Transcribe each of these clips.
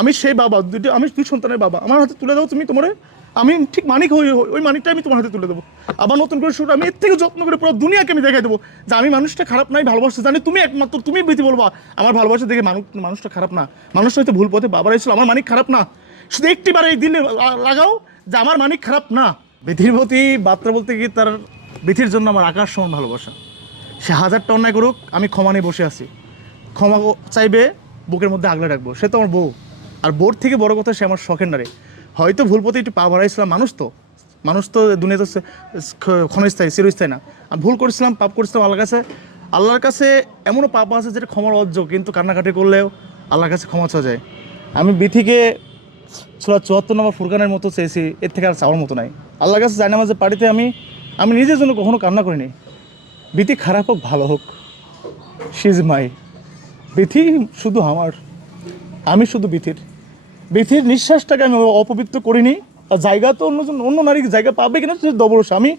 আমি সেই বাবা, দুটো আমি দুই সন্তানের বাবা। আমার হাতে তুলে দাও তুমি তোমার। আমি ঠিক মানিক হই ওই মানিকটা আমি তোমার হাতে তুলে দেবো। আবার নতুন করে শুরু আমি এর থেকে যত্ন করে পুরো দুনিয়াকে আমি দেখাই দেবো যে আমি মানুষটা খারাপ নাই, ভালোবাসতে জানি। তুমি একমাত্র তুমি বিধি বলবা, আমার ভালোবাসা দেখে মানুষ মানুষটা খারাপ না। মানুষটা হয়তো ভুল পথে বাবার এসেছিল, আমার মানিক খারাপ না। শুধু একটিবার এই দিলে লাগাও যে আমার মানিক খারাপ না। বিধির প্রতি বার্তা বলতে গিয়ে তার বিধির জন্য আমার আকাশ সমান ভালোবাসা। সে হাজারটা অন্যায় করুক, আমি ক্ষমা নিয়ে বসে আছি। ক্ষমা চাইবে, বুকের মধ্যে আগলে রাখব। সে তো আমার বউ। আর বোর্ড থেকে বড় কথা সে আমার শখের নারে। হয়তো ভুল পথে একটু পা বাড়াইছিলাম, মানুষ তো। মানুষ তো দুনিয়া তো ক্ষণস্থায়ী, চিরস্থায়ী না। আমি ভুল করেছিলাম, পাপ করেছিলাম আল্লাহর কাছে। আল্লাহর কাছে এমনও পাপ আছে যেটা ক্ষমার অজ্জ কিন্তু কান্নাকাটি করলেও আল্লাহর কাছে ক্ষমা চাওয়া যায়। আমি বিথিকে ছোলা চুয়াত্তর নম্বর ফুরকানের মতো চেয়েছি, এর থেকে আর চাওয়ার মতো নাই। আল্লাহর কাছে জানি মাঝে পার্টিতে আমি আমি নিজের জন্য কখনো কান্না করিনি। বিথি খারাপ হোক, ভালো হোক। ইজ মাই বিথি শুধু আমার। আমি শুধু বিথির। বিথির নিঃশ্বাসটাকে আমি অপবিত্র করিনি জায়গা তো অন্যজন অন্য নারী জায়গা পাবে কিনা সে দবরস আমি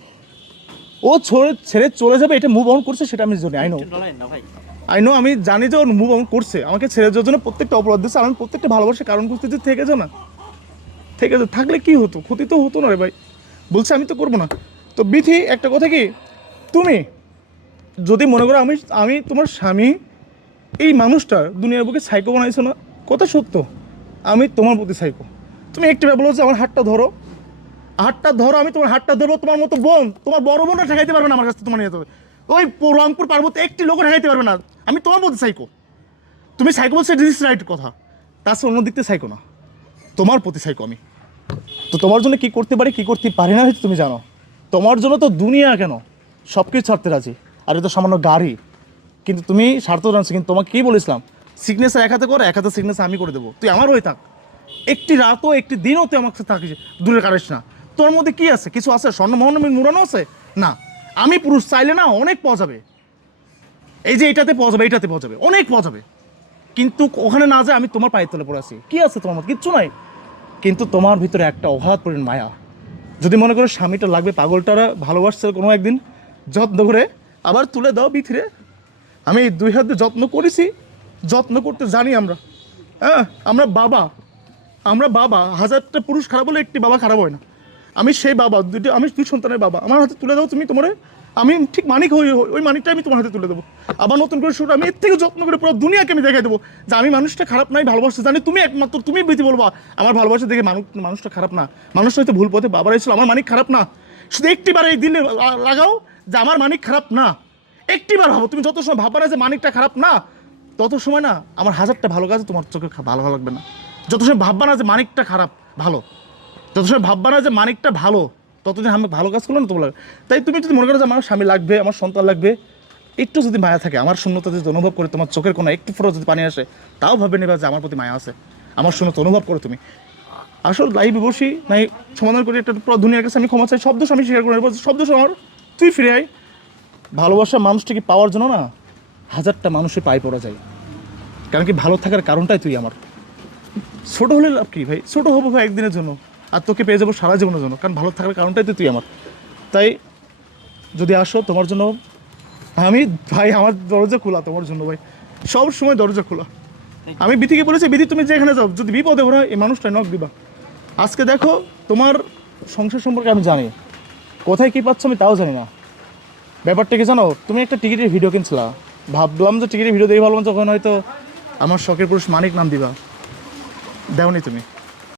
ও ছেড়ে ছেড়ে চলে যাবে, এটা মুভ অন করছে সেটা আমি জানি আই নো আই নো আমি জানি যে ও মুভ অন করছে। আমাকে ছেড়ে যাওয়ার জন্য প্রত্যেকটা অপরাধ দিচ্ছে আমি প্রত্যেকটা ভালোবাসার কারণ করতে যে থেকে যাও না। থেকে যাও থাকলে কি হতো? ক্ষতি তো হতো না রে ভাই। বলছে, আমি তো করব না। তো বিথি, একটা কথা কি? তুমি যদি মনে করো আমি আমি তোমার স্বামী, এই মানুষটা দুনিয়ার বুকে সাইকো বানাইছো না, কথা সত্য। আমি তোমার প্রতি সাইকো। তুমি একটু বলো যে আমার হাতটা ধরো। হাতটা ধরো, আমি তোমার হাতটা ধরবো, তোমার মতো বোন, তোমার বড় বোনটা ঠেকাইতে পারবে না আমার কাছে তোমার নিয়ে যেতে হবে। ওই রংপুর পার্বত্য একটি লোক ঠেকাইতে পারবে না। আমি তোমার প্রতি সাইকো। তুমি সাইকো বলছো দিস রাইট কথা। তার সাথে দিক থেকে সাইকো না। তোমার প্রতি সাইকো আমি। তো তোমার জন্য কি করতে পারি, কি করতে পারি না হয়তো তুমি জানো। তোমার জন্য তো দুনিয়া কেন? সব কিছু ছাড়তে রাজি। আর এটা সামান্য গাড়ি। কিন্তু তুমি স্বার্থ জানছো, কিন্তু তোমাকে কী বলেছিলাম? সিগনেচার এক হাতে করে, এক হাতে সিগনেচার আমি করে দেবো। তুই আমার হয়ে থাক। একটি রাতও, একটি দিনও তুই আমার সাথে থাকিস, দূরে কাটিস না। তোর মধ্যে কি আছে? কিছু আছে? স্বর্ণ স্বর্ণমোহন মুরানো আছে? না। আমি পুরুষ, চাইলে না অনেক পাওয়া যাবে। এই যে এটাতে পাওয়া যাবে, এটাতে পাওয়া যাবে। অনেক পাওয়া যাবে। কিন্তু ওখানে না যায় আমি তোমার পায়ের তলে পড়ে আছি। কি আছে তোমার মধ্যে? কিচ্ছু নাই। কিন্তু তোমার ভিতরে একটা অভাব পরিমাণ মায়া। যদি মনে করো স্বামীটা লাগবে, পাগলটারা ভালোবাসছে কোনো একদিন, যত্ন করে, আবার তুলে দাও বিথিরে। আমি দুই হাতে যত্ন করেছি যত্ন করতে জানি আমরা। হ্যাঁ আমরা বাবা। আমরা বাবা, হাজারটা পুরুষ খারাপ হলে একটি বাবা খারাপ হয় না। আমি সেই বাবা, দুটো, আমি দুই সন্তানের বাবা। আমার হাতে তুলে দাও তুমি তোমার। আমি ঠিক মানিক হই, ওই মানিকটা আমি তোমার হাতে তুলে দেবো। আবার নতুন করে শুরু আমি এর থেকে যত্ন করে পুরো দুনিয়াকে আমি দেখাই দেবো। যে আমি মানুষটা খারাপ নাই, ভালোবাসতে জানি। তুমি একমাত্র তুমি বিধি বলবা, আমার ভালোবাসা দেখে মানুষ মানুষটা খারাপ না। মানুষটা হয়তো ভুল পথে বাবার এসেছিল, আমার মানিক খারাপ না। শুধু একটিবার এই দিলে লাগাও যে আমার মানিক খারাপ না। একটিবার ভাবো, তুমি যত সময় ভাববা না যে মানিকটা খারাপ না তত সময় না আমার হাজারটা ভালো কাজ তোমার চোখে ভালো লাগবে না। যত সময় ভাববা না যে মানিকটা খারাপ, ভালো। যত সময় ভাববা না যে মানিকটা ভালো, ততদিন আমি ভালো কাজ করল না তোমার তাই তুমি যদি মনে করো যে আমার স্বামী লাগবে, আমার সন্তান লাগবে, একটু যদি মায়া থাকে, আমার শূন্যতা যদি অনুভব করে তোমার চোখের কোনো একটু ফোটো যদি পানি আসে, তাও ভাবে নেবে যে আমার প্রতি মায়া আছে। আমার শূন্যতা অনুভব করো তুমি। আসল লাইভে বসি, নাই, সমাধান করি একটা পুরো দুনিয়ার কাছে আমি ক্ষমা চাই শব্দ আমি স্বীকার করে নেব শব্দ আমার। তুই ফিরে আয়। ভালোবাসা মানুষটাকে পাওয়ার জন্য না হাজারটা মানুষের পায়ে পড়া যায়। কারণ কি ভালো থাকার কারণটাই তুই আমার। ছোট হলে লাভ কি ভাই? ছোট হব ভাই একদিনের জন্য। আর তোকে পেয়ে যাব সারা জীবনের জন্য। কারণ ভালো থাকার কারণটাই তো তুই আমার। তাই যদি আসো তোমার জন্য আমি ভাই আমার দরজা খোলা তোমার জন্য ভাই। সব সময় দরজা খোলা। আমি বিধিকে বলেছি বিধি তুমি যেখানে যাও যদি বিপদে ভরা এই মানুষটা নক দিবা। আজকে দেখো তোমার সংসার সম্পর্কে আমি জানি। কোথায় কী পাচ্ছ আমি তাও জানি না। ব্যাপারটা কি জানো? তুমি একটা টিকিটের ভিডিও কিনছিলা। ভাবলাম যে টিকিটের ভিডিও দেখে ভাবলাম তখন হয়তো আমার শখের পুরুষ মানিক নাম দিবা। দেওনি তুমি।